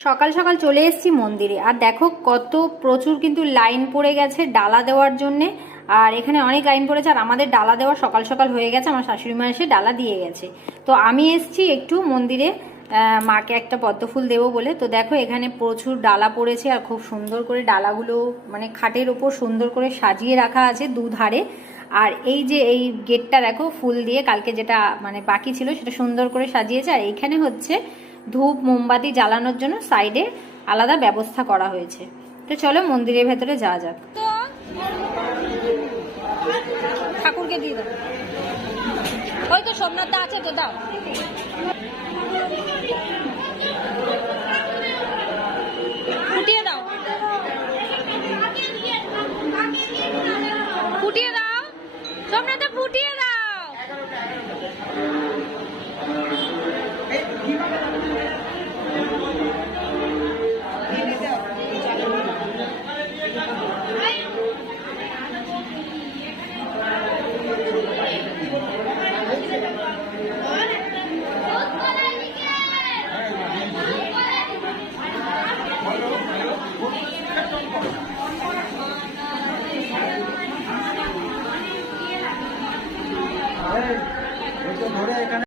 সকাল সকাল চলে এসেছি মন্দিরে, আর দেখো কত প্রচুর কিন্তু লাইন পড়ে গেছে ডালা দেওয়ার জন্যে। আর এখানে অনেক লাইন পড়েছে, আর আমাদের ডালা দেওয়া সকাল সকাল হয়ে গেছে, আমার শাশুড়ি মা এসে ডালা দিয়ে গেছে। তো আমি এসেছি একটু মন্দিরে মাকে একটা পদ্মফুল দেবো বলে। তো দেখো এখানে প্রচুর ডালা পড়েছে, আর খুব সুন্দর করে ডালাগুলো মানে খাটের ওপর সুন্দর করে সাজিয়ে রাখা আছে দুধারে। আর এই যে এই গেটটা দেখো ফুল দিয়ে কালকে যেটা মানে বাকি ছিল সেটা সুন্দর করে সাজিয়েছে। আর এখানে হচ্ছে ধূপ মোমবাতি জ্বালানোর জন্য সাইডে আলাদা ব্যবস্থা করা হয়েছে। তো চলো মন্দিরের ভেতরে যাওয়া যাক। ঠাকুরকে দিয়ে দাও, ওই তো সোমনাথ দা আছে তো দাও।